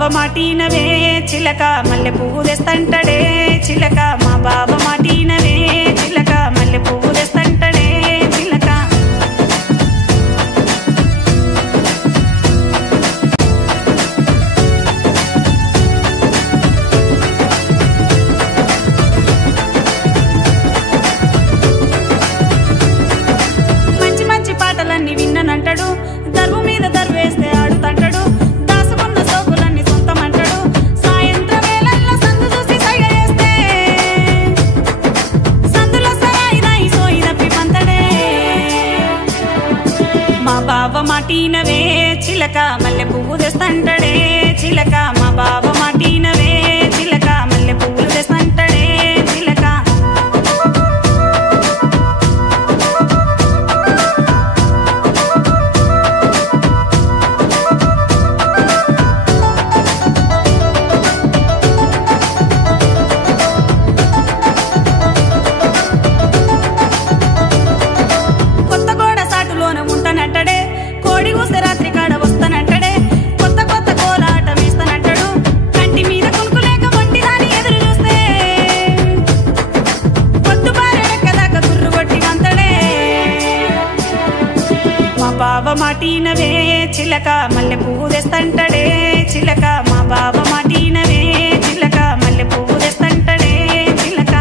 బావ మాటినవే చిలక మల్లె పువ్వు తెస్తంటడే చిలక మా బావ మాటినవే చిలక మల్లె పువ్వు తెస్తంటడే చిలక మంచి మంచి పాటలన్నీ విన్ననంటాడు దర్వు మీద దర్వేస్తే ఆడుతంటాడు దాసుకున్న సోకులన్నీ సొంతమంటాడు సాయంత్రం వేళల్లో సందు చూసి సైగ చేస్తే సందులో సరాయి రాయి సోయి తప్పి పంతడే మా బావ మాటినవే చిలక మల్లె పువ్వు తెస్తంటడే చిలక మా బావ మాటినవే చిలక మల్లె పువ్వులు తెస్తంటడే చిలక ఉంటానంటడే కోడి కూస్తే రాత్రి కాడ వస్తానంటడే కొత్త కొత్త కోలాటం వేస్తానంటాడు కంటి మీద కునుకులేక వంటి దాని ఎదురు చూస్తే పొద్దు బారెక్కదాకా గుర్రు కొట్టి వంతడే మా బావ మాటినవే చిలక మల్లె పువ్వు తెస్తంటడే చిలక మా బావ మాటినవే చిలక మల్లె పువ్వు తెస్తంటడే చిలక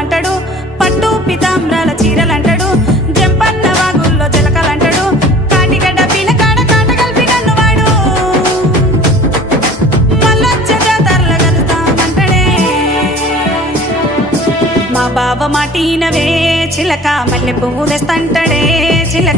అంటాడు పట్టు పితాంబ్రాల చీరలంటాడు జంపన్న వాగుల్లో జలకలంటాడు కాటిగడ్డ పినకాడ కాట కలిపి నన్నువాడు మల్లొచ్చ జాతరల కలుతామంటాడే మా బావ మాటినవే చిలక మల్లె పువ్వు తెస్తంటడే చిలక